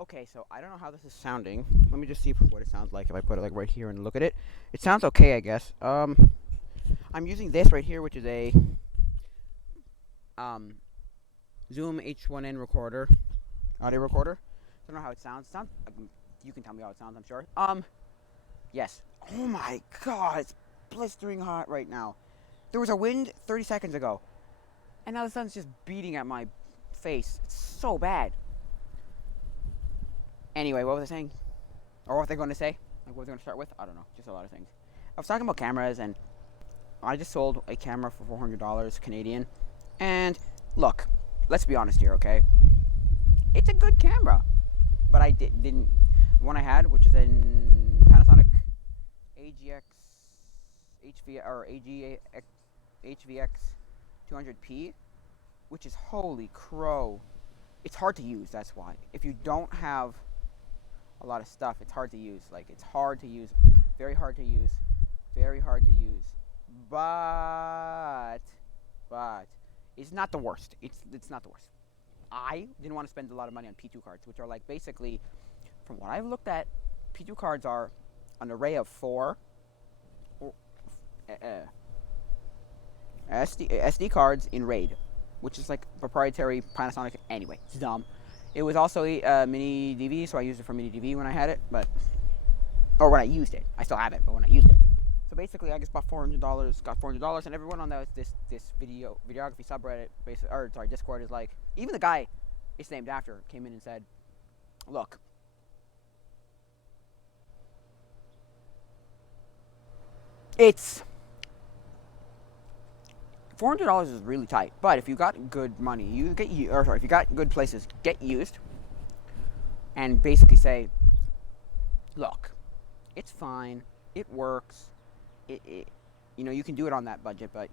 Okay, so I don't know how this is sounding. Let me just see what it sounds like if I put it like right here and look at it. It sounds okay, I guess. I'm using this right here, which is a um Zoom H1N recorder, audio recorder. I don't know how it sounds. You can tell me how it sounds, I'm sure. Yes. Oh my God, it's blistering hot right now. There was a wind 30 seconds ago, and now the sun's just beating at my face. It's so bad. Anyway, what was I saying? Or what were they going to say? Like, what was I going to start with? I don't know. Just a lot of things. I was talking about cameras, and I just sold a camera for $400 Canadian. And look, let's be honest here, okay? It's a good camera, but I didn't. The one I had, which is a Panasonic AGX HVX 200p, which is holy crow. It's hard to use. That's why. If you don't have a lot of stuff, it's hard to use. Like, it's hard to use, very hard to use, very hard to use. But it's not the worst. It's not the worst. I didn't want to spend a lot of money on P2 cards, which are like basically, from what I've looked at, P2 cards are an array of 4 SD cards in RAID, which is like proprietary Panasonic anyway. It's dumb. It was also a mini DV, so I used it for mini DV when I had it, or when I used it. I still have it, but when I used it. So basically, I just bought $400, got $400, and everyone on this videography subreddit, Discord is like, even the guy it's named after came in and said, look, it's $400 is really tight, but if you got good money, if you got good places, get used, and basically say, look, it's fine, it works, you can do it on that budget, but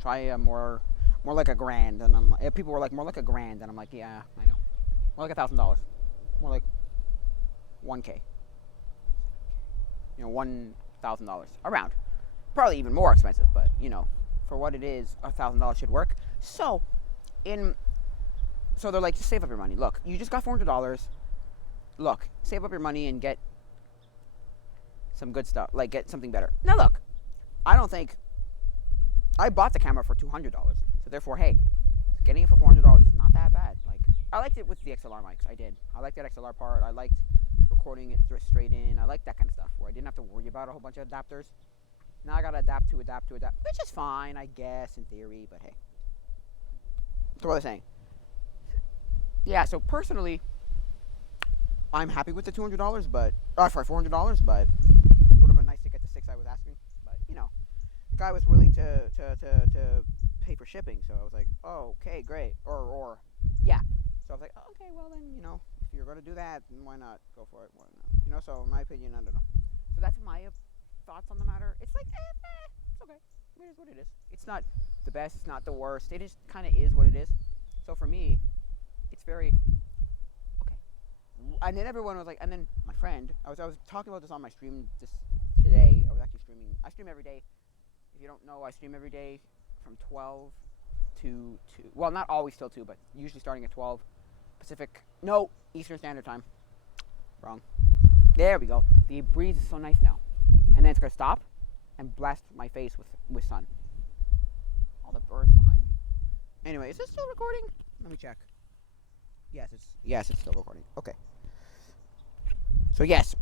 try a more like $1,000, and people were like more like $1,000, and I'm like, yeah, I know, more like $1,000, more like $1K, $1,000 around, probably even more expensive, but for what it is, $1,000 should work. So they're like, just save up your money. Look, you just got $400. Look, save up your money and get some good stuff. Like, get something better. Now, look, I don't think I bought the camera for $200. So therefore, hey, getting it for $400 is not that bad. Like, I liked it with the XLR mics. I did. I liked that XLR part. I liked recording it straight in. I liked that kind of stuff where I didn't have to worry about a whole bunch of adapters. Now I gotta adapt, which is fine, I guess, in theory, but hey. So what was I saying? Yeah, so personally, I'm happy with the $400, but it would have been nice to get the 6 I was asking. But, the guy was willing to pay for shipping, so I was like, oh, okay, great. Or, yeah. So I was like, oh, okay, well then, if you're gonna do that, then why not go for it? Why not? So in my opinion, I don't know. So that's my thoughts on the matter. It's like, it's okay. It is what it is. It's not the best. It's not the worst. It just kind of is what it is. So for me, it's very okay. And then everyone was like, and then my friend, I was talking about this on my stream today. I was actually streaming. I stream every day. If you don't know, I stream every day from 12 to 2. Well, not always till 2, but usually starting at 12 Pacific. No, Eastern Standard Time. Wrong. There we go. The breeze is so nice now. And then it's going to stop and blast my face with sun. All the birds behind me. Anyway, is this still recording? Let me check. Yes, it's still recording. Okay. So yes,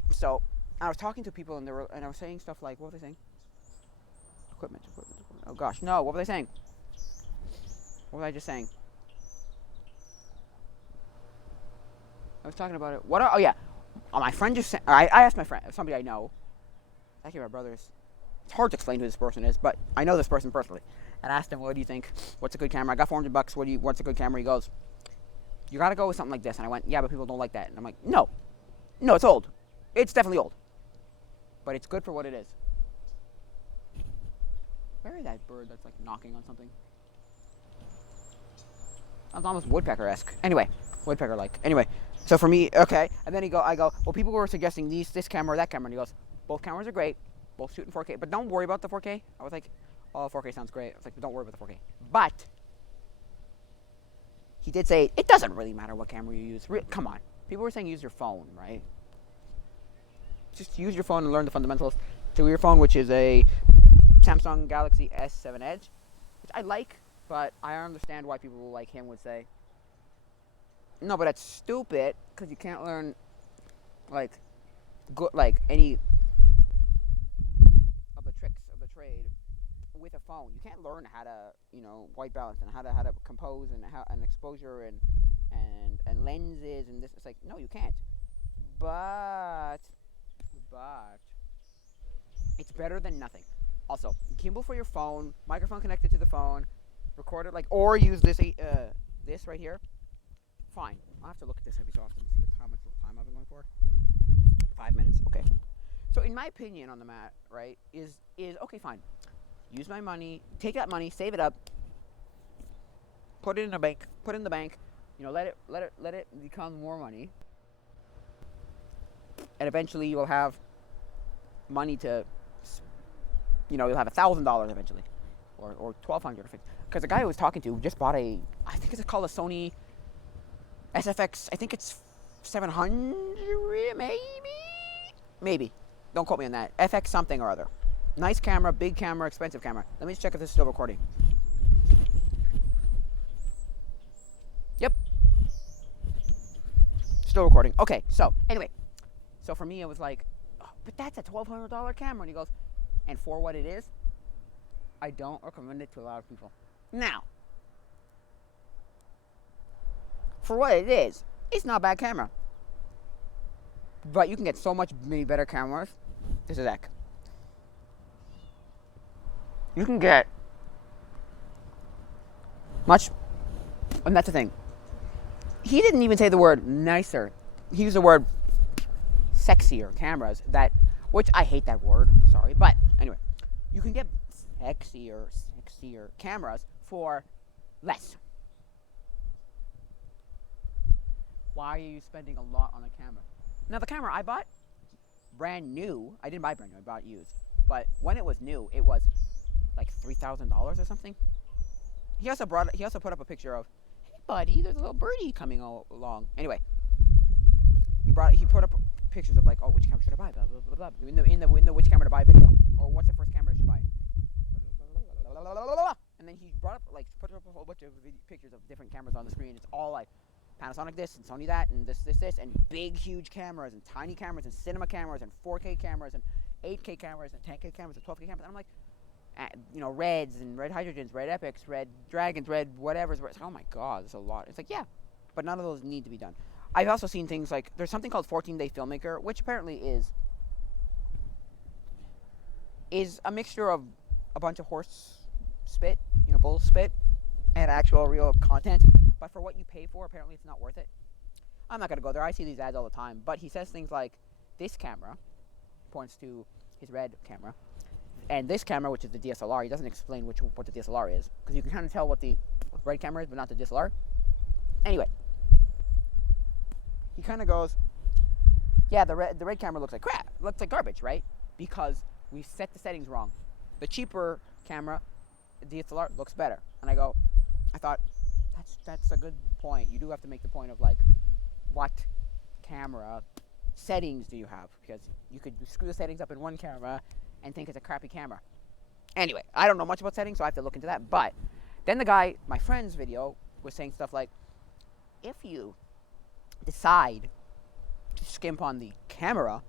I was talking to people and I was saying stuff like, what was I saying? Equipment. Oh gosh, no, what was I saying? What was I just saying? I was talking about it. Oh yeah. My friend just sent, I asked my friend, somebody I know, actually my brother's, it's hard to explain who this person is, but I know this person personally, and I asked him, what do you think, what's a good camera? I got $400, what's a good camera? He goes, you gotta go with something like this, and I went, yeah, but people don't like that, and I'm like, no, it's old, it's definitely old, but it's good for what it is. Where is that bird that's like knocking on something? That's almost woodpecker-esque. Anyway, woodpecker-like. Anyway, so for me, okay, and then I go, well, people were suggesting this camera or that camera, and he goes, both cameras are great, both shoot in 4K, but don't worry about the 4K. I was like, oh, 4K sounds great. I was like, but don't worry about the 4K. But he did say, it doesn't really matter what camera you use. Come on. people were saying use your phone, right? Just use your phone and learn the fundamentals through your phone, which is a Samsung Galaxy S7 Edge, which I like, but I understand why people like him would say, no, but that's stupid, because you can't learn, like any of the tricks of the trade with a phone. You can't learn how to, white balance and how to compose and exposure and lenses and this. It's like, no, you can't. But it's better than nothing. Also, gimbal for your phone, microphone connected to the phone, record it or use this right here. Fine. I'll have to look at this every so often to see how much time I've been going for. 5 minutes. Okay. So in my opinion on the mat, right, is okay, fine. Use my money, take that money, save it up, put it in a bank, let it become more money. And eventually you'll have money to, you'll have $1,000 eventually, or $1,200. Because the guy I was talking to just bought I think it's called a Sony SFX. I think it's 700, maybe. Don't quote me on that. FX something or other. Nice camera, big camera, expensive camera. Let me just check if this is still recording. Yep. Still recording. Okay, so anyway. So for me, it was like, oh, but that's a $1,200 camera. And he goes, and for what it is, I don't recommend it to a lot of people. Now, for what it is, it's not a bad camera. But you can get so many better cameras. This is Ek. You can get much, and that's the thing. He didn't even say the word nicer. He used the word sexier cameras, which I hate that word, sorry, but anyway, you can get sexier cameras for less. Why are you spending a lot on a camera? Now, the camera I bought, brand new, I didn't buy brand new, I bought used, but when it was new, it was like $3,000 or something. He also put up a picture of, hey buddy, there's a little birdie coming along. Anyway, he put up pictures of like, oh, which camera should I buy? Blah blah blah blah. In the which camera to buy video, or what's the first camera I should buy? And then he put up a whole bunch of pictures of different cameras on the screen. It's all like Panasonic this and Sony that and this and big huge cameras and tiny cameras and cinema cameras and 4K cameras and 8K cameras and 10K cameras and 12K cameras. And I'm like, reds and red hydrogens, red epics, red dragons, red whatever's. It's like, oh my god, there's a lot. It's like, yeah, but none of those need to be done. I've also seen things like, there's something called 14-Day Filmmaker, which apparently is a mixture of a bunch of horse spit, bull spit, and actual real content. But for what you pay for, apparently it's not worth it. I'm not going to go there. I see these ads all the time. But he says things like, this camera, points to his red camera, and this camera, which is the DSLR, he doesn't explain what the DSLR is, because you can kind of tell what the red camera is, but not the DSLR. Anyway, he kind of goes, yeah, the red camera looks like crap, looks like garbage, right? Because we set the settings wrong. The cheaper camera, the DSLR, looks better. And I thought, that's a good point. You do have to make the point of like, what camera settings do you have? Because you could screw the settings up in one camera and think it's a crappy camera. Anyway, I don't know much about settings, so I have to look into that. But then the guy, my friend's video, was saying stuff like, if you decide to skimp on the camera,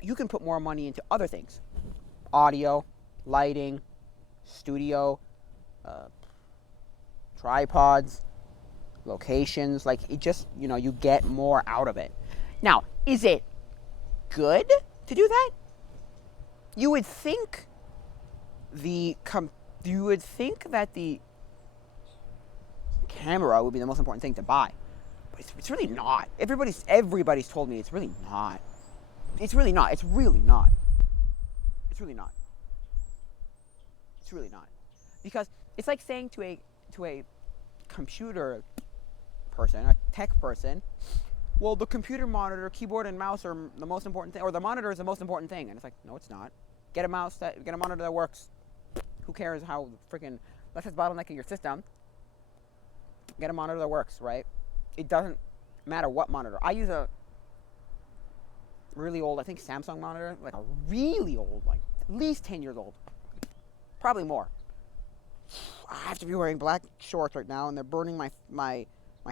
you can put more money into other things. Audio, lighting, studio, tripods, locations. Like, it just, you get more out of it. Now, is it good to do that? You would think that the camera would be the most important thing to buy. But it's really not. Everybody's told me it's really not. It's really not. It's really not. It's really not. It's really not. Because it's like saying to a computer person, a tech person, well, the computer monitor, keyboard, and mouse are the most important thing, or the monitor is the most important thing. And it's like, no, it's not. Get a monitor that works. Who cares how freaking, unless it's bottlenecking your system. Get a monitor that works, right? It doesn't matter what monitor. I use a really old, I think Samsung monitor, like a really old, like at least 10 years old, probably more. I have to be wearing black shorts right now, and they're burning my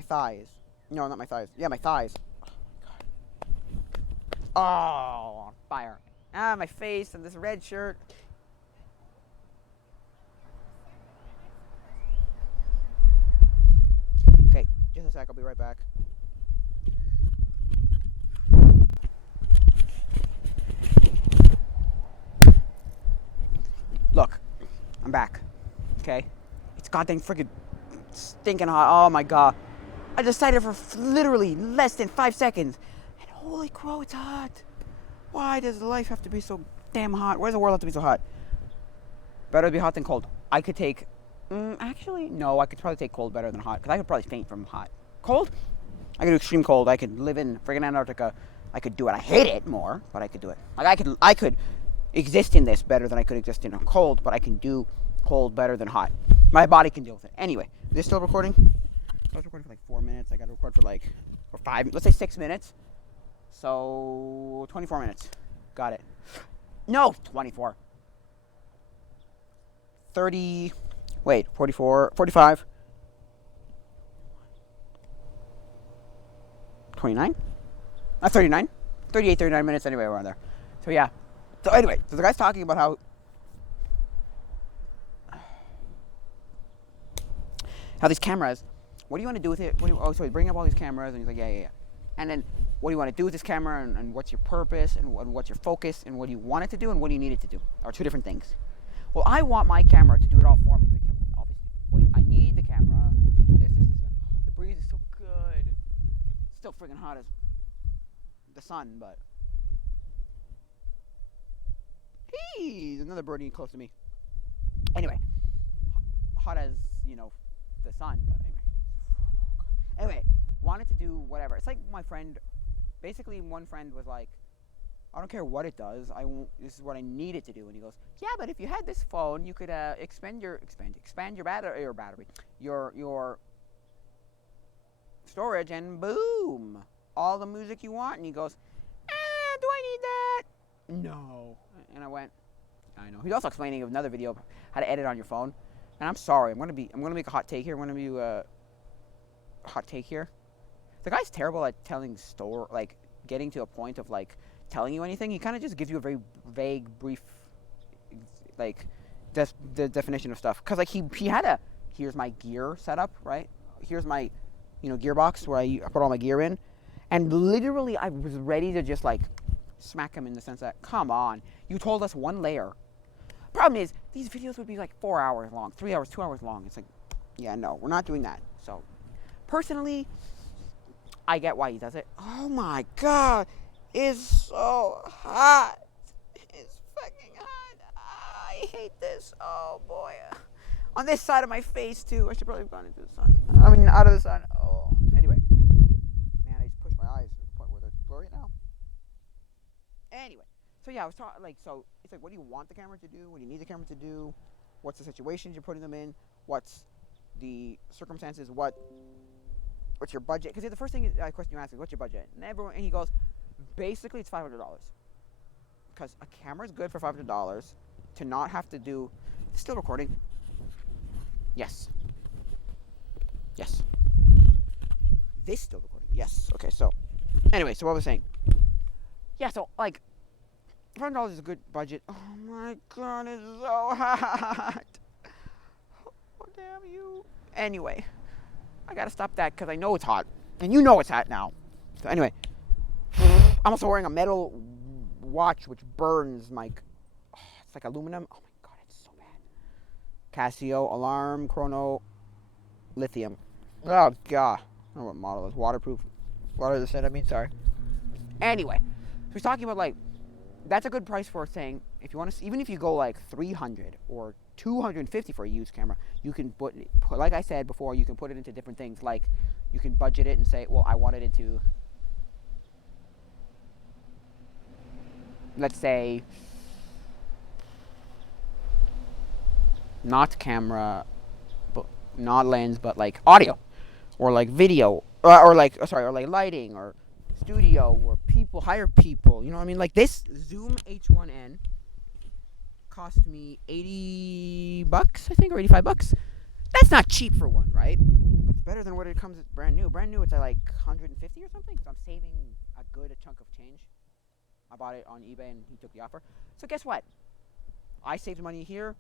thighs. No, not my thighs. Yeah, my thighs. Oh, on fire. Ah, my face and this red shirt. Okay, just a sec. I'll be right back. Look, I'm back. Okay? It's goddamn freaking stinking hot. Oh my god. I decided for literally less than 5 seconds. And holy crow, it's hot. Why does life have to be so damn hot? Why does the world have to be so hot? Better to be hot than cold. I could take... actually, no. I could probably take cold better than hot. Because I could probably faint from hot. Cold? I could do extreme cold. I could live in friggin' Antarctica. I could do it. I hate it more, but I could do it. Like, I could exist in this better than I could exist in a cold, but I can do cold better than hot. My body can deal with it. Anyway, this still recording? I was recording for like 4 minutes. I got to record for like, for 5, let's say 6 minutes. So, 24 minutes. Got it. No, 24. 30, wait, 44, 45. 29? 39? 38, 39 minutes, anyway, around there. So, yeah. So, anyway, so the guy's talking about how these cameras, what do you want to do with it? So he's bringing up all these cameras, and he's like, yeah. And then, what do you want to do with this camera, and what's your purpose, and what's your focus, and what do you want it to do, and what do you need it to do? Are two different things. Well, I want my camera to do it all for me. Like, yeah, well, obviously, I need the camera to do this. The breeze is so good. It's still freaking hot as the sun, but... Hey, another birdie close to me. Anyway, hot as, the sun, but anyway, wanted to do whatever. It's like my friend, basically one friend was like, I don't care what it does, this is what I need it to do. And he goes, yeah, but if you had this phone, you could expand your battery, your storage, and boom, all the music you want. And he goes, do I need that? No. And I went, I know. He's also explaining another video how to edit on your phone. And I'm sorry, I'm gonna make a hot take here. I'm gonna do a hot take here. The guy's terrible at telling getting to a point of like telling you anything. He kind of just gives you a very vague, brief, like, the definition of stuff. Cause like he had here's my gear setup, right? Here's my, gearbox where I put all my gear in, and literally I was ready to just like smack him in the sense that, come on, you told us one layer. Problem is, these videos would be like 4 hours long, 3 hours, 2 hours long. It's like, yeah, no, we're not doing that. So, personally, I get why he does it. Oh my god, it's so hot. It's fucking hot. I hate this. Oh boy. On this side of my face too. I should probably have gone into the sun. I mean, out of the sun. Oh. Anyway. Man, I just pushed my eyes to the point where they're blurry now. Anyway. So yeah, I was talking, so it's like, what do you want the camera to do? What do you need the camera to do? What's the situations you're putting them in? What's the circumstances? What's your budget? Because the first question you ask is, what's your budget? And he goes, basically it's $500. Because a camera is good for $500 to not have to do... It's still recording. Yes. Yes. This still recording. Yes. Okay, so... Anyway, so what was I saying? Yeah, so, like... $500 is a good budget. Oh my god, it's so hot. Oh, damn you. Anyway, I gotta stop that because I know it's hot. And you know it's hot now. So anyway, I'm also wearing a metal watch which burns my... it's like aluminum. Oh my god, it's so bad. Casio, alarm, chrono, lithium. Oh god. I don't know what model it is. Waterproof. Water resistant, I mean, sorry. Anyway, so he's talking about like... That's a good price for saying, if you want to, even if you go like 300 or 250 for a used camera, you can put, like I said before, you can put it into different things. Like, you can budget it and say, well, I want it into, let's say, not camera, but not lens, but like audio, or like video, or like lighting, or studio where people hire people. You know what I mean? Like this Zoom H1N cost me $80, I think, or $85. That's not cheap for one, right? But it's better than what it comes brand new. Brand new, it's at like 150 or something. So I'm saving a good chunk of change. I bought it on eBay and he took the offer. So guess what? I saved money here.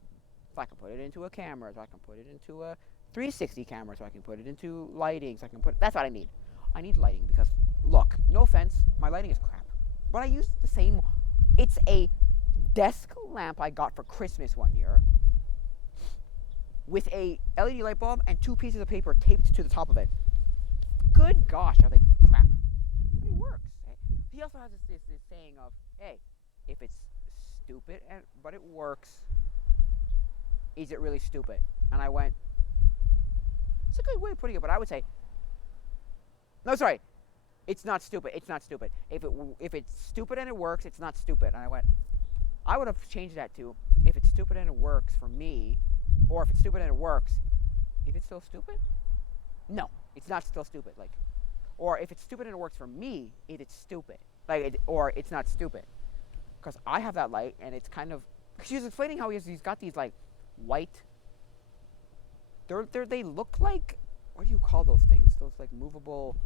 So I can put it into a camera. So I can put it into a 360 camera. So I can put it into lighting. So I can put. That's what I need. I need lighting because, look, no offense, my lighting is crap. But I use the same. It's a desk lamp I got for Christmas one year with a LED light bulb and 2 pieces of paper taped to the top of it. Good gosh, are they crap. But it works. He also has this saying of, hey, if it's stupid but it works, is it really stupid? And I went, it's a good way of putting it, but I would say, no, sorry, it's not stupid. It's not stupid. If it's stupid and it works, it's not stupid. And I went, I would have changed that to, if it's stupid and it works for me, or if it's stupid and it works, if it's still stupid? No, it's not still stupid. Like, or if it's stupid and it works for me, it's stupid. Like, or it's not stupid. Because I have that light, and it's kind of. She was explaining how he's got these like white. They look like, what do you call those things? Those like movable.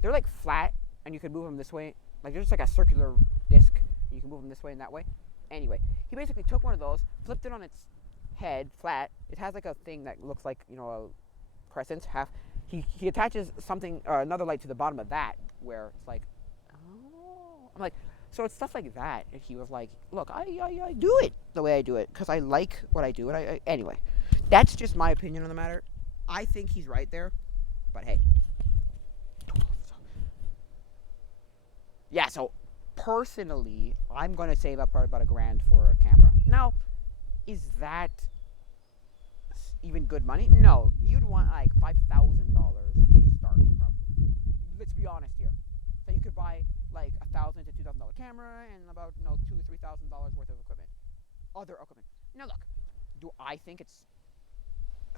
They're like flat, and you can move them this way. Like they're just like a circular disc. And you can move them this way and that way. Anyway, he basically took one of those, flipped it on its head, flat. It has like a thing that looks like, you know, a crescent half. He attaches something, another light to the bottom of that, where it's like, oh. I'm like, so it's stuff like that. And he was like, look, I do it the way I do it because I like what I do. And anyway, that's just my opinion on the matter. I think he's right there, but hey. Yeah, so personally, I'm going to save up about $1,000 for a camera. Now, is that even good money? No, you'd want like $5,000 to start, probably. Let's be honest here. So you could buy like $1,000 to $2,000 camera and about $2,000 to $3,000 worth of equipment, other equipment. Now look, do I think it's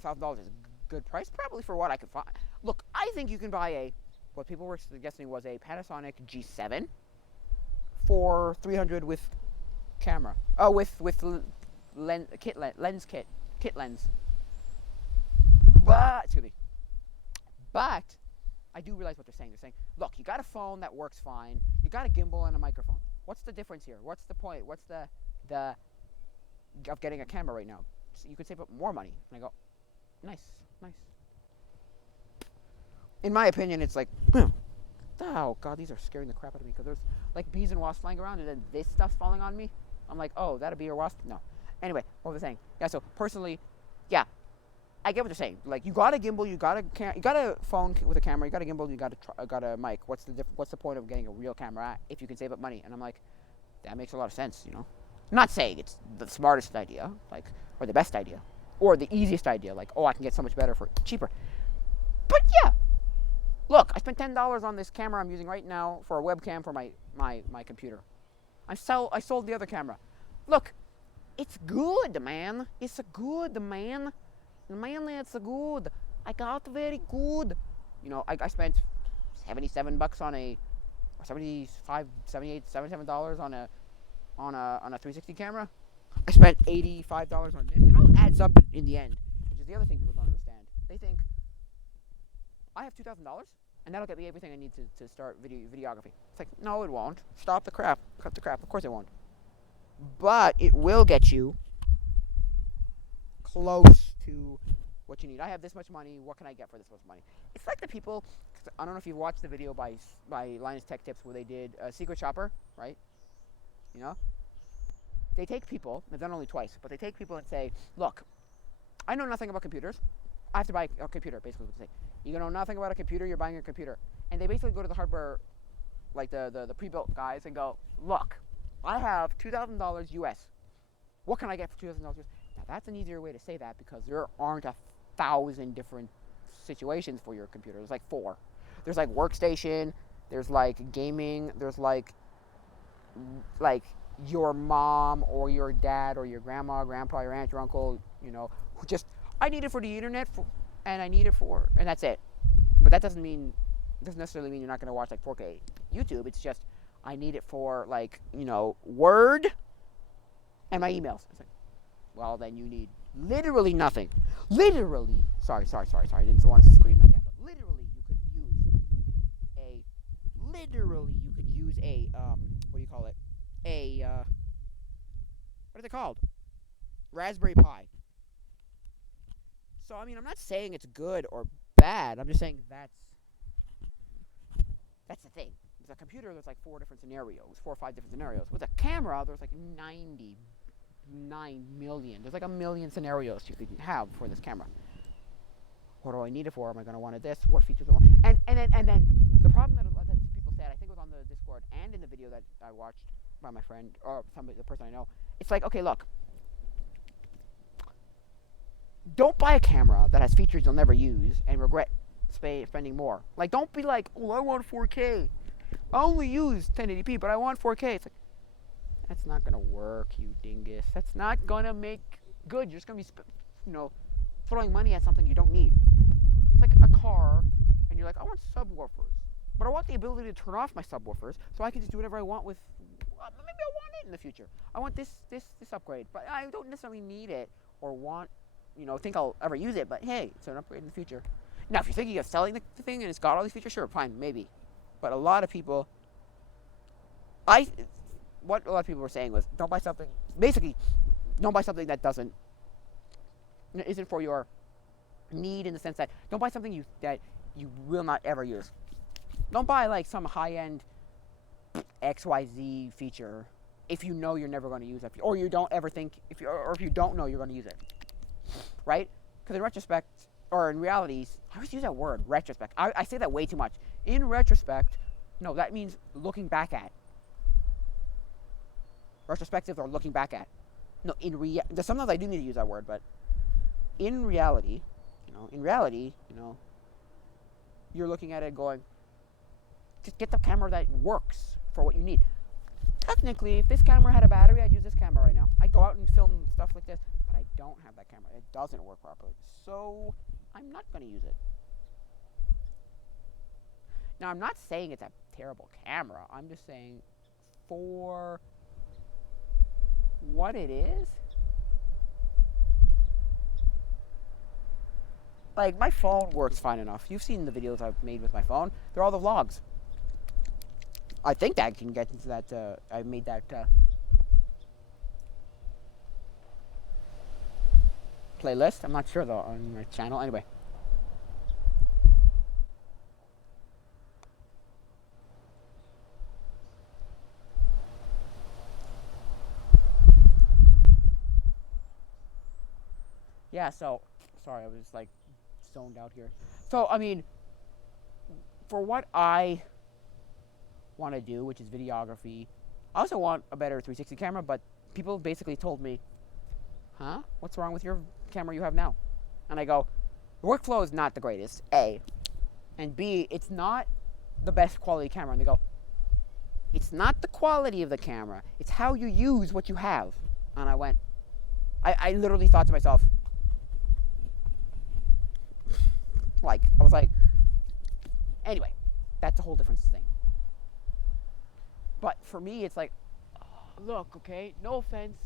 $1,000 is a good price? Probably for what I could find. Look, I think you can buy what people were suggesting was a Panasonic G7 for $300 with camera. Oh, with lens kit. But excuse me. But I do realize what they're saying. They're saying, look, you got a phone that works fine. You got a gimbal and a microphone. What's the difference here? What's the point? What's the of getting a camera right now? So you could save up more money. And I go, nice. In my opinion, it's like, oh god, these are scaring the crap out of me because there's like bees and wasps flying around, and then this stuff's falling on me. I'm like, oh, that'd be a wasp? No. Anyway, what was I saying? Yeah. So personally, yeah, I get what they're saying. Like, you got a gimbal, you got a phone with a camera, you got a gimbal, you got a mic. What's the point of getting a real camera if you can save up money? And I'm like, that makes a lot of sense, you know. I'm not saying it's the smartest idea, like, or the best idea, or the easiest idea. Like, oh, I can get so much better for cheaper. But yeah, look, I spent $10 on this camera I'm using right now for a webcam for my computer. I sold the other camera. Look, it's good, man. It's good, man. Man, it's good. I got very good. You know, I spent $77 on a, $75, $78, $77 on a 360 camera. I spent $85 on this. It all adds up in the end, which is the other thing people don't understand. They think I have $2,000 and that'll get me everything I need to start videography. It's like, no, it won't. Stop the crap. Cut the crap. Of course it won't. But it will get you close to what you need. I have this much money. What can I get for this much money? It's like the people. I don't know if you've watched the video by Linus Tech Tips where they did Secret Shopper, right? You know, they take people. They've done only twice, but they take people and say, "Look, I know nothing about computers. I have to buy a computer." Basically, what they say. You know nothing about a computer. You're buying a computer, and they basically go to the hardware, like the pre-built guys, and go, "Look, I have $2,000 US. What can I get for $2,000 US?" Now that's an easier way to say that because there aren't 1,000 different situations for your computer. There's like 4. There's like workstation. There's like gaming. There's like your mom or your dad or your grandma, grandpa, your aunt, your uncle. You know, who just I need it for the internet and I need it for, and that's it. But that doesn't necessarily mean you're not going to watch like 4K YouTube. It's just I need it for like Word and my emails. It's like, well, then you need literally nothing. Literally, sorry. I didn't want to scream like that, but literally, you could use a what do you call it? What is it called? Raspberry Pi. So I mean, I'm not saying it's good or bad. I'm just saying that's the thing. With a computer, there's like 4 or 5 different scenarios. With a camera, there's like 99 million. There's like a million scenarios you could have for this camera. What do I need it for? Am I going to want it this? What features do I want? And then the problem that people said, I think it was on the Discord and in the video that I watched by my friend or the person I know. It's like, okay, look. Don't buy a camera that has features you'll never use and regret spending more. Like, don't be like, oh, I want 4K. I only use 1080p, but I want 4K. It's like, that's not gonna work, you dingus. That's not gonna make good. You're just gonna be, throwing money at something you don't need. It's like a car, and you're like, I want subwoofers, but I want the ability to turn off my subwoofers so I can just do whatever I want with. Maybe I want it in the future. I want this upgrade, but I don't necessarily need it or want, think I'll ever use it. But hey, it's an upgrade in the future. Now, if you're thinking of selling the thing and it's got all these features, sure, fine, maybe. But a lot of people, what a lot of people were saying was, don't buy something that isn't for your need, in the sense that don't buy something that you will not ever use. Don't buy like some high-end XYZ feature if you know you're never going to use it, or you don't ever think if you don't know you're going to use it, right? Because in retrospect, or in reality, I always use that word, retrospect. I say that way too much. In retrospect, no, that means looking back at. Retrospective or looking back at. No, sometimes I do need to use that word, but in reality, you're looking at it going, just get the camera that works for what you need. Technically, if this camera had a battery, I'd use this camera right now. I'd go out and film stuff like this, but I don't have that camera. It doesn't work properly. So I'm not going to use it. Now, I'm not saying it's a terrible camera. I'm just saying for what it is, like, my phone works fine enough. You've seen the videos I've made with my phone. They're all the vlogs. I think that I can get into that. I made that playlist. I'm not sure, though, on my channel. Anyway. Yeah, so, sorry, I was, like, zoned out here. So, I mean, for what I want to do, which is videography, I also want a better 360 camera, but people basically told me, huh? What's wrong with your camera you have now? And I go, the workflow is not the greatest, A. And B, it's not the best quality camera. And they go, it's not the quality of the camera. It's how you use what you have. And I went, I literally thought to myself, like, I was like, anyway, that's a whole different thing. But for me, it's like, oh, look, okay, no offense,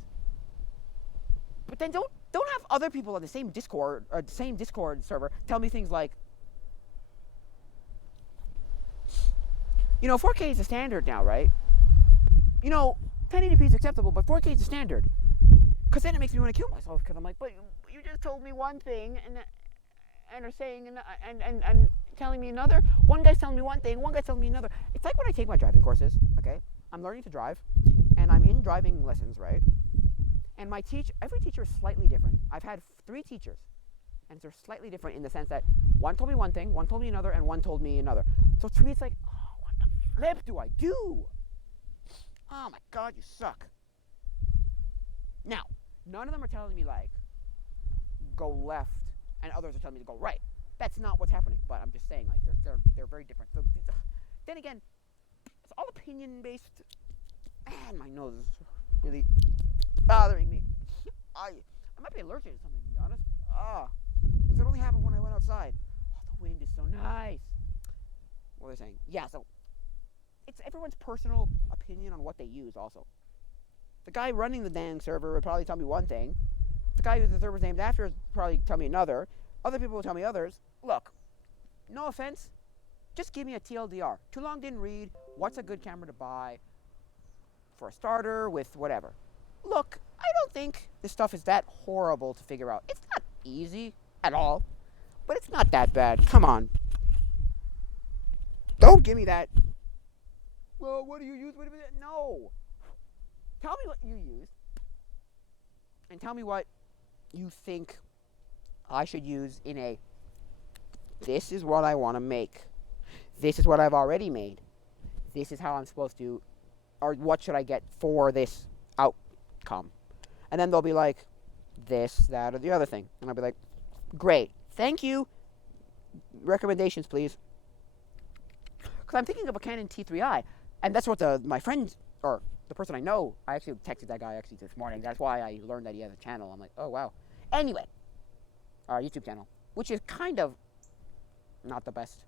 but then don't have other people on the same Discord or the same Discord server tell me things like, 4K is the standard now, right? 1080p is acceptable, but 4K is the standard. Because then it makes me want to kill myself, because I'm like, but you just told me one thing and are saying and telling me another. One guy's telling me one thing, one guy's telling me another. It's like when I take my driving courses, okay? I'm learning to drive, and I'm in driving lessons, right? And every teacher is slightly different. I've had 3 teachers, and they're slightly different in the sense that one told me one thing, one told me another, and one told me another. So to me, it's like, oh, what the flip do I do? Oh my God, you suck. Now, none of them are telling me, like, go left, and others are telling me to go right. That's not what's happening, but I'm just saying, like, they're very different. So, then again, it's all opinion-based, and my nose is really bothering me. I might be allergic to something, to be honest. Because it only happened when I went outside. Oh, the wind is so nice. What are they saying? Yeah, so, it's everyone's personal opinion on what they use also. The guy running the dang server would probably tell me one thing. The guy who the server's named after would probably tell me another. Other people will tell me others. Look, no offense, just give me a TLDR. Too long didn't read. What's a good camera to buy for a starter with whatever? Look, I don't think this stuff is that horrible to figure out. It's not easy at all, but it's not that bad. Come on. Don't give me that. Well, what do you use? No. Tell me what you use, and tell me what you think I should use in a, this is what I want to make. This is what I've already made. This is how I'm supposed to, or what should I get for this outcome? And then they'll be like, this, that, or the other thing. And I'll be like, great. Thank you. Recommendations, please. Because I'm thinking of a Canon T3i. And that's what my friend, or the person I know, I actually texted that guy actually this morning. That's why I learned that he has a channel. I'm like, oh, wow. Anyway, our YouTube channel, which is kind of not the best.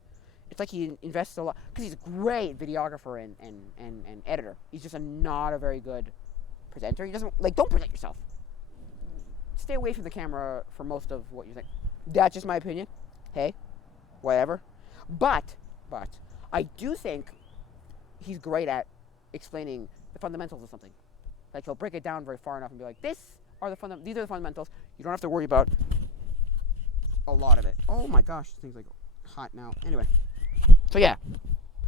It's like he invests a lot, because he's a great videographer and editor. He's just not a very good presenter. He doesn't, don't present yourself. Stay away from the camera for most of what you're saying. That's just my opinion. Hey, whatever. But I do think he's great at explaining the fundamentals of something. Like, he'll break it down very far enough and be like, these are the fundamentals. You don't have to worry about a lot of it. Oh my gosh, this thing's like hot now. Anyway, so yeah,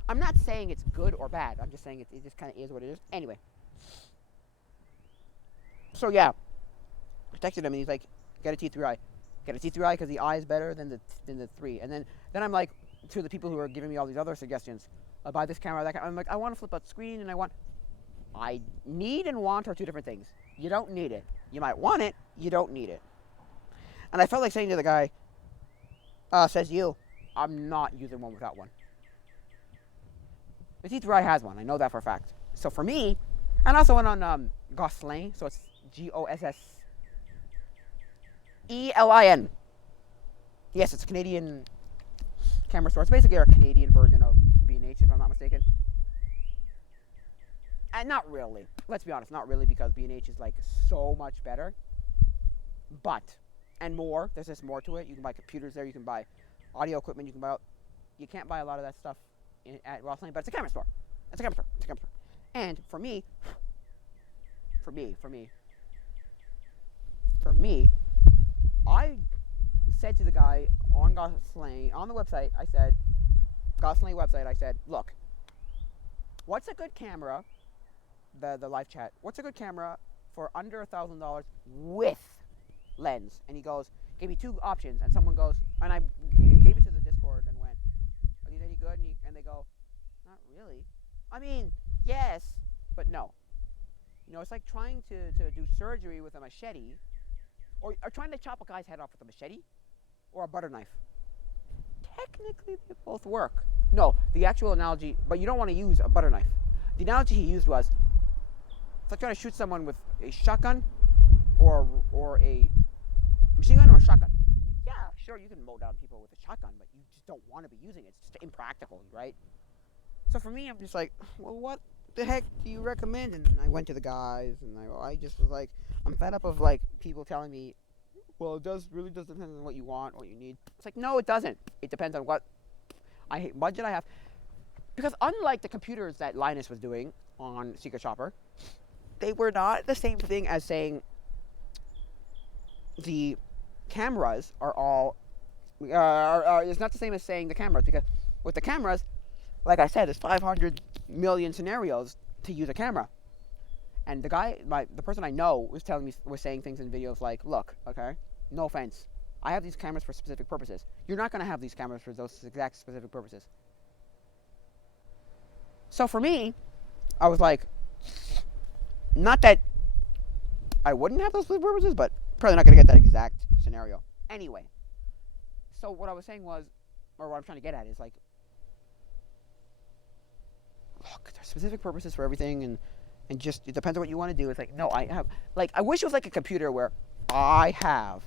I'm not saying it's good or bad. I'm just saying it just kind of is what it is. Anyway, so yeah, I texted him and he's like, get a T3i. Get a T3i because the I is better than the 3. And then I'm like, to the people who are giving me all these other suggestions, buy this camera, that camera. I'm like, I want to flip out the screen, and I need and want are two different things. You don't need it. You might want it. You don't need it. And I felt like saying to the guy, says you, I'm not using one without one. The T3i has one. I know that for a fact. So for me, and I also went on Gosselin, so it's Gosselin. Yes, it's a Canadian camera store. It's basically a Canadian version of B&H, if I'm not mistaken. And not really. Let's be honest, not really, because B&H is like so much better. But, and more, there's just more to it. You can buy computers there, you can buy audio equipment, you can't buy a lot of that stuff at Ross Lane, but it's a camera store. It's a camera store. And for me, I said to the guy on Gosselin, on the website, Gosselin website, I said, look, what's a good camera, the live chat, what's a good camera for under $1,000 with lens? And he gave me two options, and someone goes, and I gave it to the Discord and went, are these any good? And they go, not really. I mean, yes, but no. You know, it's like trying to do surgery with a machete, or trying to chop a guy's head off with a machete, or a butter knife. Technically, they both work. No, the actual analogy, but you don't want to use a butter knife. The analogy he used was, it's like trying to shoot someone with a shotgun, or a machine gun, or a shotgun. Yeah, sure, you can mow down people with a shotgun, but you just don't want to be using it. It's just impractical, right? So for me, I'm just like, well, what the heck do you recommend? And I went to the guys, and I just was like, I'm fed up of like people telling me, well, it really does depend on what you want, what you need. It's like, no, it doesn't. It depends on what budget I have. Because unlike the computers that Linus was doing on Secret Shopper, they were not the same thing as saying the cameras are all, it's not the same as saying the cameras, because with the cameras, like I said, there's 500 million scenarios to use a camera. And the guy, the person I know was saying things in videos like, look, okay, no offense, I have these cameras for specific purposes. You're not going to have these cameras for those exact specific purposes. So for me, I was like, not that I wouldn't have those specific purposes, but probably not going to get that exact scenario. Anyway, so what I was saying was, or what I'm trying to get at is like, look, there's specific purposes for everything, and just, it depends on what you want to do. It's like, no, I have, like, I wish it was like a computer where I have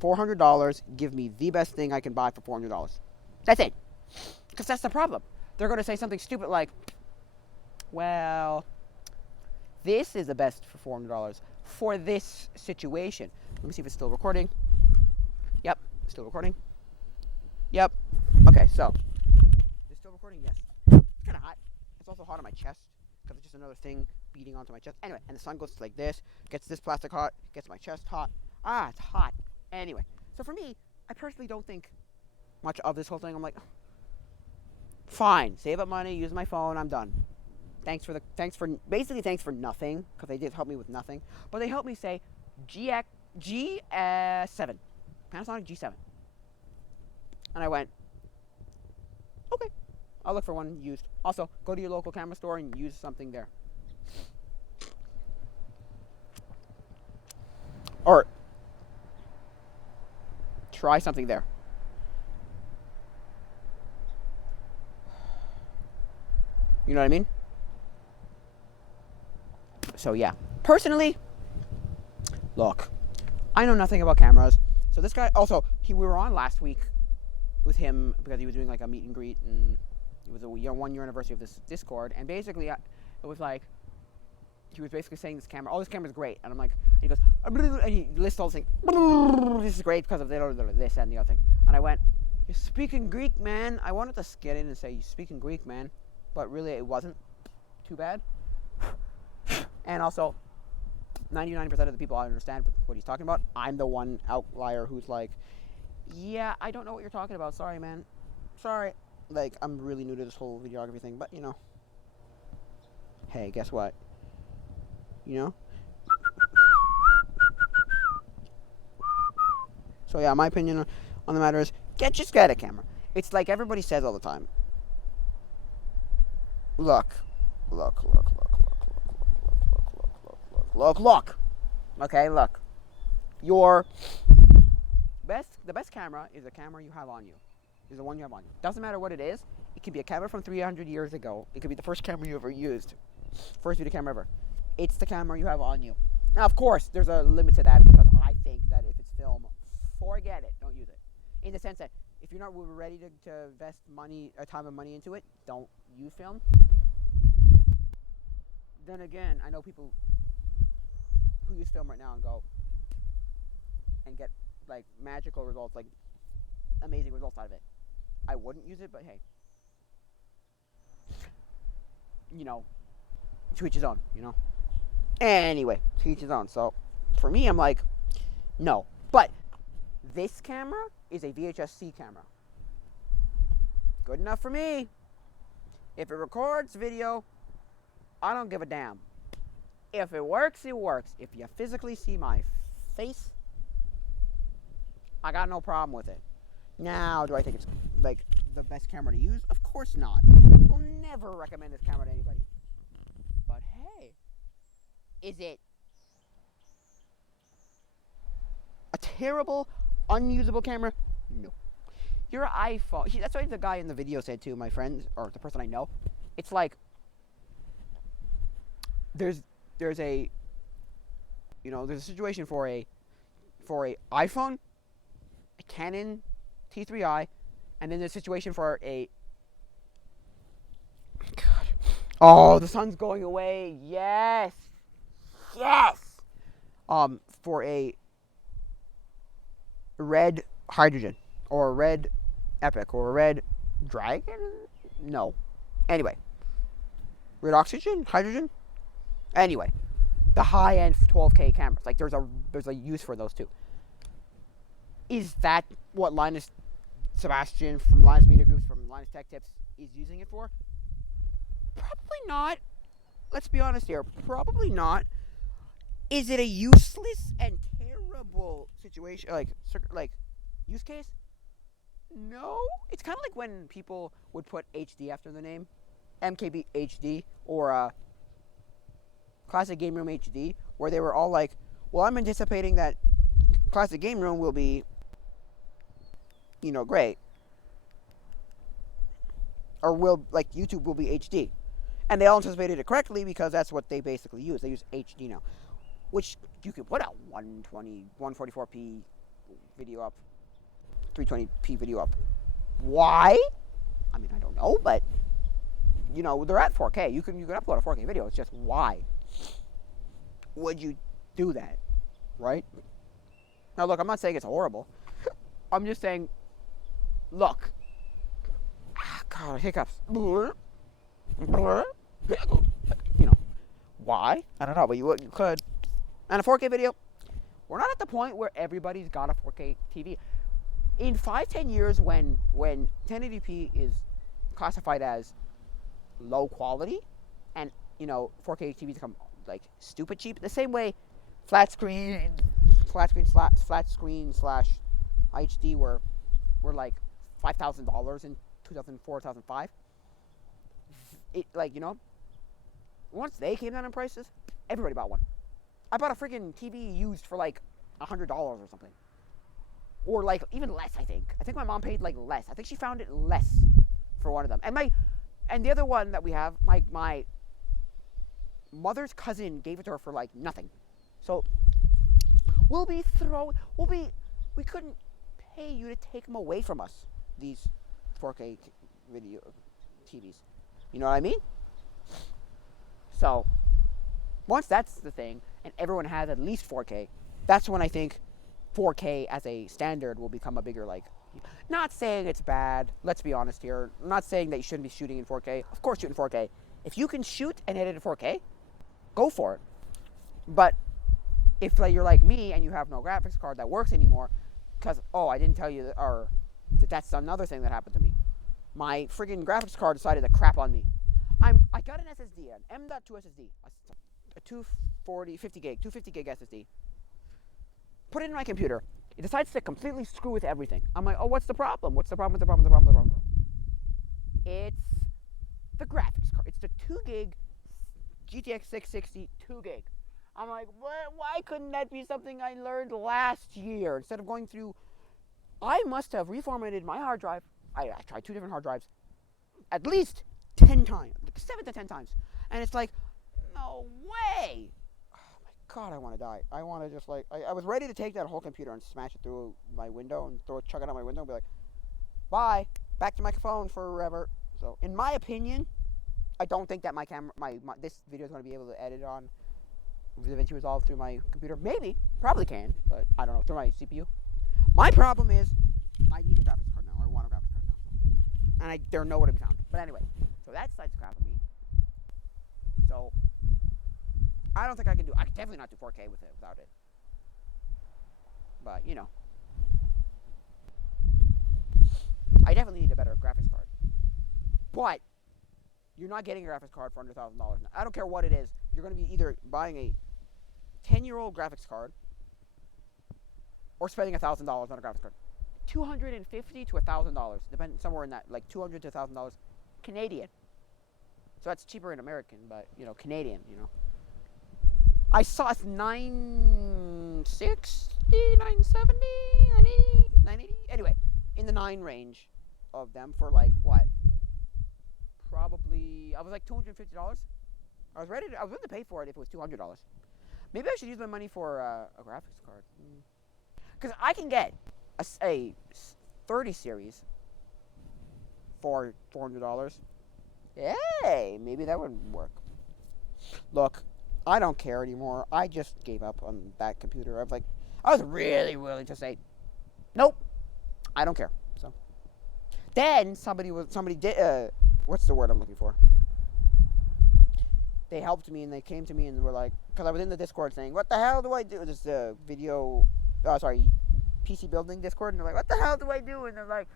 $400, give me the best thing I can buy for $400. That's it. Because that's the problem. They're going to say something stupid like, well, this is the best for $400 for this situation. Let me see if it's still recording. Yep, still recording. Yep. Okay, so it's still recording. Yes. It's kind of hot. It's also hot on my chest because it's just another thing beating onto my chest. Anyway, and the sun goes like this, gets this plastic hot, gets my chest hot. It's hot. Anyway, so for me, I personally don't think much of this whole thing. I'm like, fine, save up money, use my phone, I'm done. Thanks for nothing, because they did help me with nothing. But they helped me say G7, Panasonic G7. And I went, okay, I'll look for one used. Also, go to your local camera store and use something there. Or try something there. You know what I mean? So yeah, personally, look, I know nothing about cameras. So this guy, also, we were on last week with him because he was doing like a meet and greet, and it was a 1 year anniversary of this Discord. And basically, it was like, he was basically saying this camera's great. And I'm like, and he goes, and he lists all the things. This is great because of this and the other thing. And I went, you're speaking Greek, man. I wanted to get in and say, you're speaking Greek, man. But really, it wasn't too bad. And also, 99% of the people I understand what he's talking about. I'm the one outlier who's like, yeah, I don't know what you're talking about. Sorry, man. Sorry. Like, I'm really new to this whole videography thing. But, you know. Hey, guess what? You know? So, yeah, my opinion on the matter is, just get a camera. It's like everybody says all the time. Look. Okay, look. The best camera is a camera you have on you. Is the one you have on you. Doesn't matter what it is. It could be a camera from 300 years ago. It could be the first camera you ever used. First video camera ever. It's the camera you have on you. Now, of course, there's a limit to that because I think that if it's film, forget it. Don't use it. In the sense that if you're not ready to invest time and money into it, don't use film. Then again, I know people who use film right now and go and get like magical results, like amazing results out of it. I wouldn't use it, but hey, you know, to each his own, you know. Anyway, to each his own. So for me, I'm like, no. But this camera is a VHS-C camera. Good enough for me. If it records video, I don't give a damn. If it works, it works. If you physically see my face, I got no problem with it. Now, do I think it's like the best camera to use? Of course not. I'll never recommend this camera to anybody. But hey, is it a terrible, unusable camera? No. Your iPhone. That's what the guy in the video said too, my friend, or the person I know. It's like there's a situation for a iPhone, a Canon T3i, and then there's a situation for a the sun's going away. Yes. For a red hydrogen or a red epic or a red dragon? No. Anyway. Red oxygen? Hydrogen? Anyway. The high-end 12K cameras. Like there's a use for those too. Is that what Linus Sebastian from Linus Media Groups from Linus Tech Tips is using it for? Probably not. Let's be honest here. Probably not. Is it a useless and terrible situation, like use case? No. It's kind of like when people would put HD after the name, MKB HD or Classic Game Room HD, where they were all like, "Well, I'm anticipating that Classic Game Room will be, great, or YouTube will be HD," and they all anticipated it correctly because that's what they basically use. They use HD now. Which you could put out 120, 144p video up, 320p video up. Why? I mean, I don't know, but you know, they're at 4K. You can upload a 4K video. It's just why would you do that, right? Now, look, I'm not saying it's horrible. I'm just saying, look. God, hiccups. You know, why? I don't know, but you could. And a 4K video, we're not at the point where everybody's got a 4K TV. In 5-10 years, when 1080p is classified as low quality, and you know 4K TVs become like stupid cheap, the same way flat screen slash HD were like $5,000 in 2004, 2005. It, like, you know, once they came down in prices, everybody bought one. I bought a freaking TV used for like $100 or something, or like even less. I think my mom paid like less. I think she found it less for one of them. And the other one that we have, my mother's cousin gave it to her for like nothing. So we couldn't pay you to take them away from us, these 4K video TVs. You know what I mean? So once that's the thing, and everyone has at least 4K, that's when I think 4K as a standard will become a bigger, like, not saying it's bad, let's be honest here. I'm not saying that you shouldn't be shooting in 4K. Of course, shoot in 4K. If you can shoot and edit in 4K, go for it. But if you're like me and you have no graphics card that works anymore, because, I didn't tell you, that's another thing that happened to me. My friggin' graphics card decided to crap on me. I got an SSD, an M.2 SSD, a 250 gig SSD. Put it in my computer. It decides to completely screw with everything. I'm like, what's the problem? What's the problem with the problem? It's the graphics card. It's the 2 gig GTX 660 2 gig. I'm like, what? Why couldn't that be something I learned last year? Instead of going through, I must have reformatted my hard drive. I tried 2 different hard drives at least 10 times, like 7 to 10 times. And it's like, no way. Oh my God, I want to die. I want to just like, I was ready to take that whole computer and smash it through my window and chuck it out my window and be like, bye, back to my phone forever. So in my opinion, I don't think that my this video is going to be able to edit on DaVinci Resolve through my computer. Maybe, probably can, but I don't know, through my CPU. My problem is, I need a graphics card now, or I want a graphics card now. And they're nowhere to be found. But anyway, so that side's crap on me. So, I don't think I can definitely not do 4K with it, without it. But, you know. I definitely need a better graphics card. But, you're not getting a graphics card for under $1,000. I don't care what it is. You're going to be either buying a 10-year-old graphics card or spending $1,000 on a graphics card. $250 to $1,000, depending, somewhere in that, like $200 to $1,000 Canadian. So that's cheaper in American, but you know, Canadian. You know, I saw it's 960, 970, 980, 980. Anyway, in the 9 range of them for like what? Probably I was like $250. I was willing to pay for it if it was $200. Maybe I should use my money for a graphics card. Because I can get a 30 series for $400. Hey, maybe that would work. Look, I don't care anymore. I just gave up on that computer. I was really willing to say, nope, I don't care. So then somebody did. What's the word I'm looking for? They helped me and they came to me and were like, because I was in the Discord saying, what the hell do I do? This PC building Discord, and they're like, what the hell do I do? And they're like,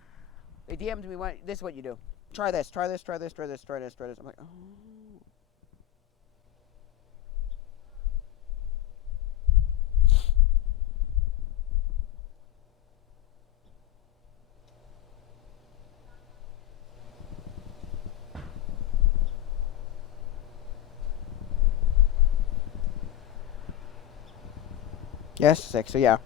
they DM'd me, this is what you do. Try this. I'm like, oh. Yes, 6, so yeah.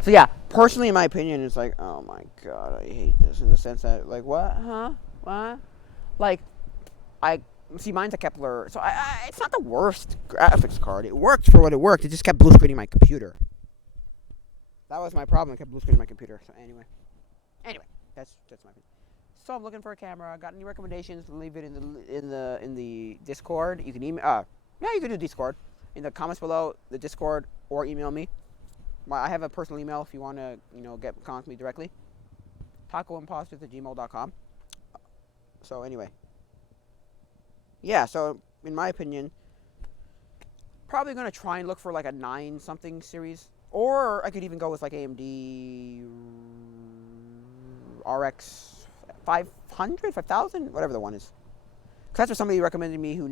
So yeah, personally, in my opinion, it's like, oh my God, I hate this in the sense that, like, what? Huh? What? Like, I See, mine's a Kepler, so it's not the worst graphics card. It worked for what it worked. It just kept blue screening my computer. That was my problem. It kept blue screening my computer. So anyway, that's my opinion. So I'm looking for a camera. Got any recommendations? Leave it in the Discord. You can email. Yeah, you can do Discord in the comments below the Discord, or email me. I have a personal email if you want to get contact me directly. Tacoimposters@gmail.com. So anyway, yeah. So in my opinion, probably gonna try and look for like a 9 something series, or I could even go with like AMD RX 500, 5000, whatever the one is. Because that's what somebody recommended me who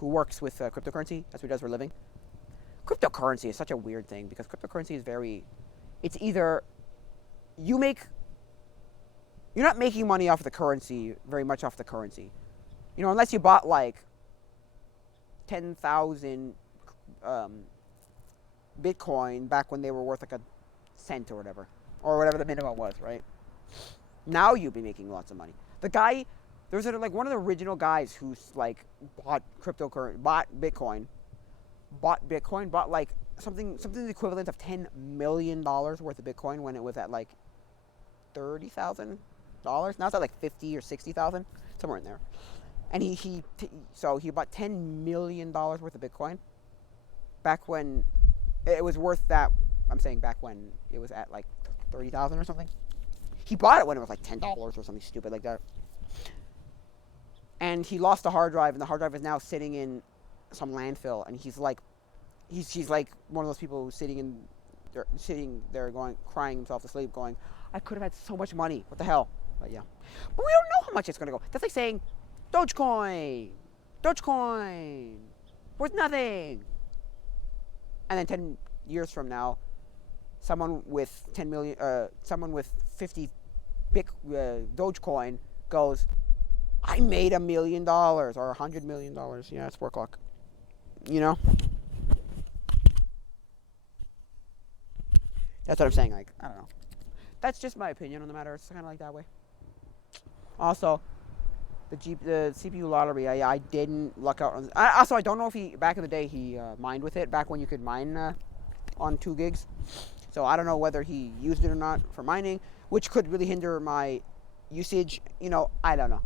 works with cryptocurrency. That's what he does for a living. Cryptocurrency is such a weird thing because cryptocurrency is it's either you're not making money off the currency, very much off the currency. Unless you bought like 10,000 Bitcoin back when they were worth like a cent or whatever the minimum was, right? Now you'd be making lots of money. The guy, there's like one of the original guys who's like bought Bitcoin, bought like something the equivalent of $10 million worth of Bitcoin when it was at like $30,000. Now it's at like 50 or 60,000, somewhere in there. And he bought $10 million worth of Bitcoin back when it was worth that. I'm saying back when it was at like 30,000 or something. He bought it when it was like $10 or something stupid like that. And he lost the hard drive, and the hard drive is now sitting in some landfill. And he's like one of those people who's sitting there going, crying himself to sleep, going, I could have had so much money. What the hell? But yeah. But we don't know how much it's going to go. That's like saying, Dogecoin, worth nothing. And then 10 years from now, someone with 50 Dogecoin goes, I made $1 million or $100 million. Yeah, it's 4 o'clock. That's what I'm saying. Like, I don't know. That's just my opinion on the matter. It's kind of like that way. Also, the CPU lottery, I didn't luck out on. I don't know if back in the day he mined with it, back when you could mine on 2 gigs. So I don't know whether he used it or not for mining, which could really hinder my usage. I don't know.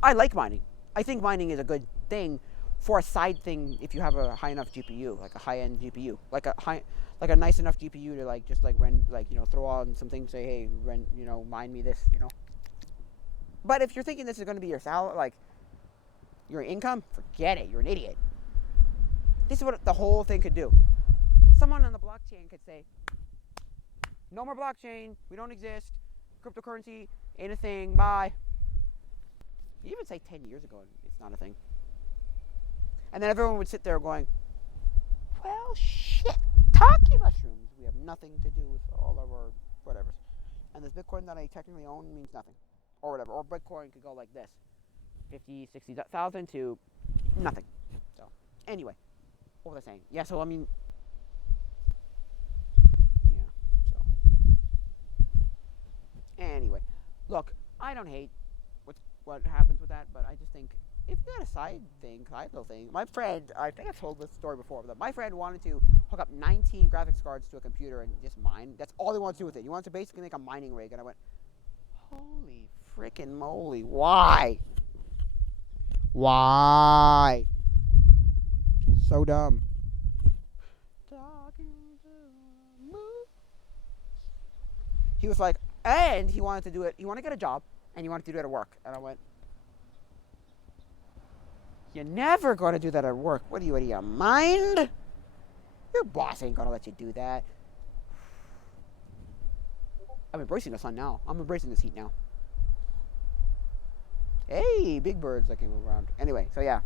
I like mining. I think mining is a good thing for a side thing if you have a high enough GPU, like a high-end GPU, like a nice enough GPU to throw on some things, say, hey, mine me this, But if you're thinking this is going to be your salary, like your income, forget it. You're an idiot. This is what the whole thing could do. Someone on the blockchain could say, no more blockchain, we don't exist, cryptocurrency ain't a thing, bye. You even say 10 years ago it's not a thing. And then everyone would sit there going, well, shit, Tacoimposters. We have nothing to do with all of our whatever. And this Bitcoin that I technically own means nothing. Or whatever. Or Bitcoin could go like this. 50, 60,000 to nothing. So, anyway. What was I saying? Yeah, so I mean, yeah, so. Anyway. Look, I don't hate what happens with that, but I just think if you got a side little thing. My friend, I think I've told this story before, but my friend wanted to hook up 19 graphics cards to a computer and just mine. That's all he wanted to do with it. He wanted to basically make a mining rig, and I went, holy freaking moly, why? Why? So dumb. He was like, and he wanted to do it. He wanted to get a job, and he wanted to do it at work. And I went, you're never going to do that at work. What are you, out of your mind? Your boss ain't going to let you do that. I'm embracing the sun now. I'm embracing this heat now. Hey, big birds that can move around. Anyway, so yeah.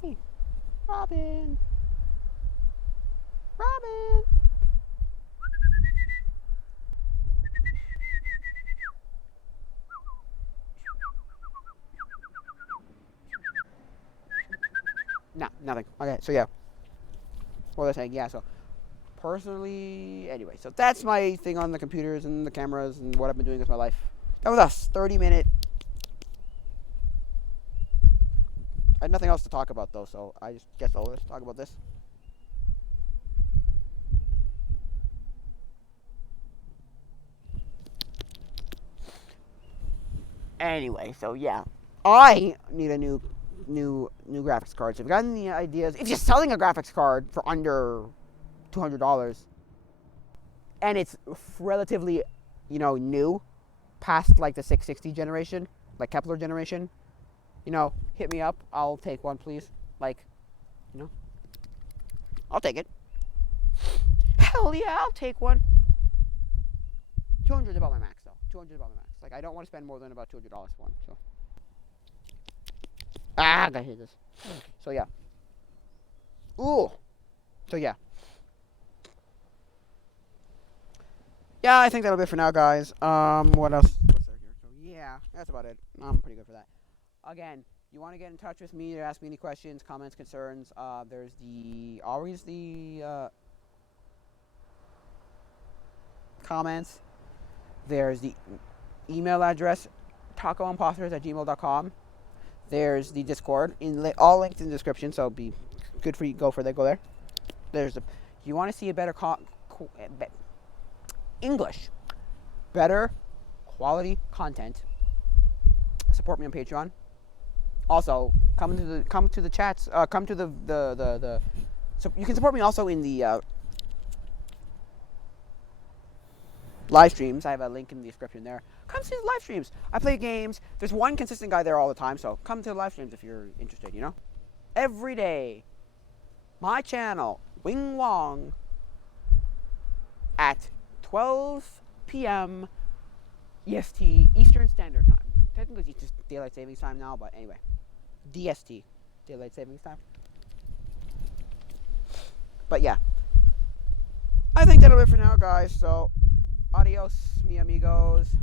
Hey, Robin. No, nothing. Okay, so yeah. What was I saying? Yeah, so personally, anyway, so that's my thing on the computers and the cameras and what I've been doing with my life. That was us, 30-minute I had nothing else to talk about though, so I just guess I'll just talk about this. Anyway, so yeah, I need a new graphics card. So if you got any ideas, if you're selling a graphics card for under $200, and it's relatively, new, past like the 660 generation, like Kepler generation, hit me up. I'll take one, please. Like, I'll take it. Hell yeah, I'll take one. 200 is about my max though. 200 is about my max. Like, I don't want to spend more than about $200 for one. So, I gotta hit this. So yeah. Ooh. So yeah. Yeah, I think that'll be it for now, guys. What else? What's there here? So yeah, that's about it. I'm pretty good for that. Again, you want to get in touch with me to ask me any questions, comments, concerns. There's always the comments. There's the email address, tacoimposters@gmail.com. There's the Discord, all linked in the description, so be good for you. Go there. There's the. You want to see a better English, better quality content. Support me on Patreon. Also, come to the chats. Come to the. So you can support me also in the live streams. I have a link in the description there. Come see the live streams. I play games. There's one consistent guy there all the time, so come to the live streams if you're interested, Every day, my channel, Wing Wong, at 12 p.m. EST, Eastern Standard Time. Technically, it's just Daylight Savings Time now, but anyway. DST, Daylight Savings Time. But yeah. I think that'll be it for now, guys, so adios, mi amigos.